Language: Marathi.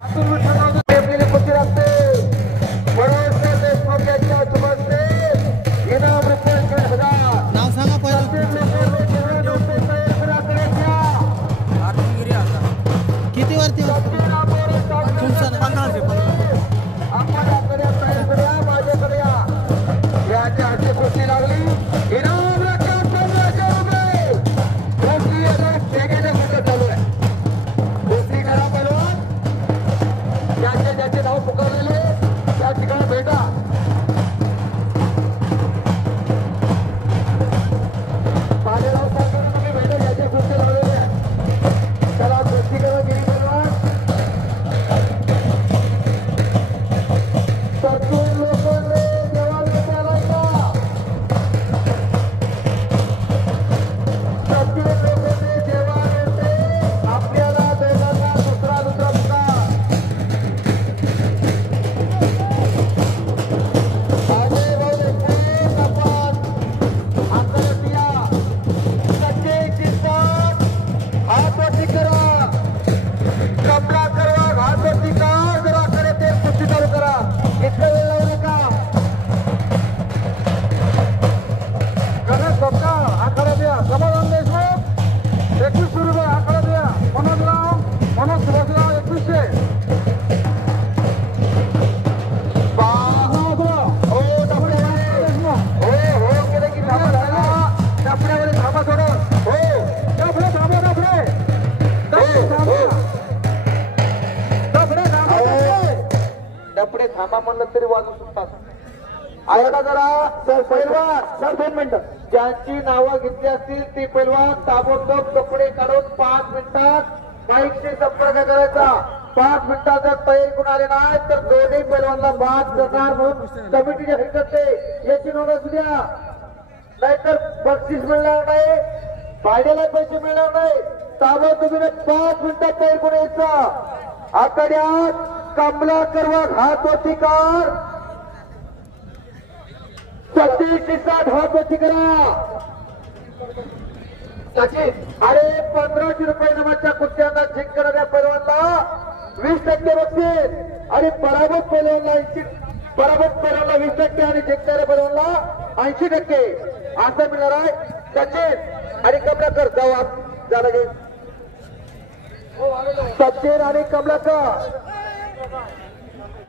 नाव सांगा पहिलं. किती वरती तुमचं नाव? 1500 नाव पुकारलेले त्या ठिकाणी भेटा. पालेराव साहेबांना तुम्ही भेटा, याचे कुस्ती लावलेले आहे. त्याला कुस्ती करा गिरी बनवा. सत्तूर लोकांनी देवाला विचाराय का? सत्तूर लोकांनी देवाला येते आपल्याला देवाचा दुसरा पुकार. डपडे थांबा म्हणलं तरी वाजू शकतात. ऐका जरा सर, पैलवान सर 2 मिनिटं. ज्यांची नावं घेतली असतील ती पैलवान ताबडतोब कपडे काढून 5 मिनिटात माईकशी संपर्क करायचा. 5 मिनिटात जर तयारी कोण आले नाही तर दोन्ही पैलवानला बाद करणार म्हणून कमिटीने हे करते, याची नोंद असू द्या. नाहीतर बक्षीस मिळणार नाही, भाड्याला पैसे मिळणार नाही. ताबडतोबीने 5 मिनिटात तयारी कोण यायचा. आखाड्यात कमलाकर वाघ हात वरती कर. 3760 हात वरती करा. अरे 1500 रुपये नामाच्या कुस्त्यांना जिंकणाऱ्या पैलवानला 20% बक्षीस आणि पराभूत पैलवानला 20% आणि जिंकणाऱ्या पैलवानला 80% असं मिळणार आहे. सचिन आणि कमलाकर जाऊ झालं. सचिन आणि कमलाकर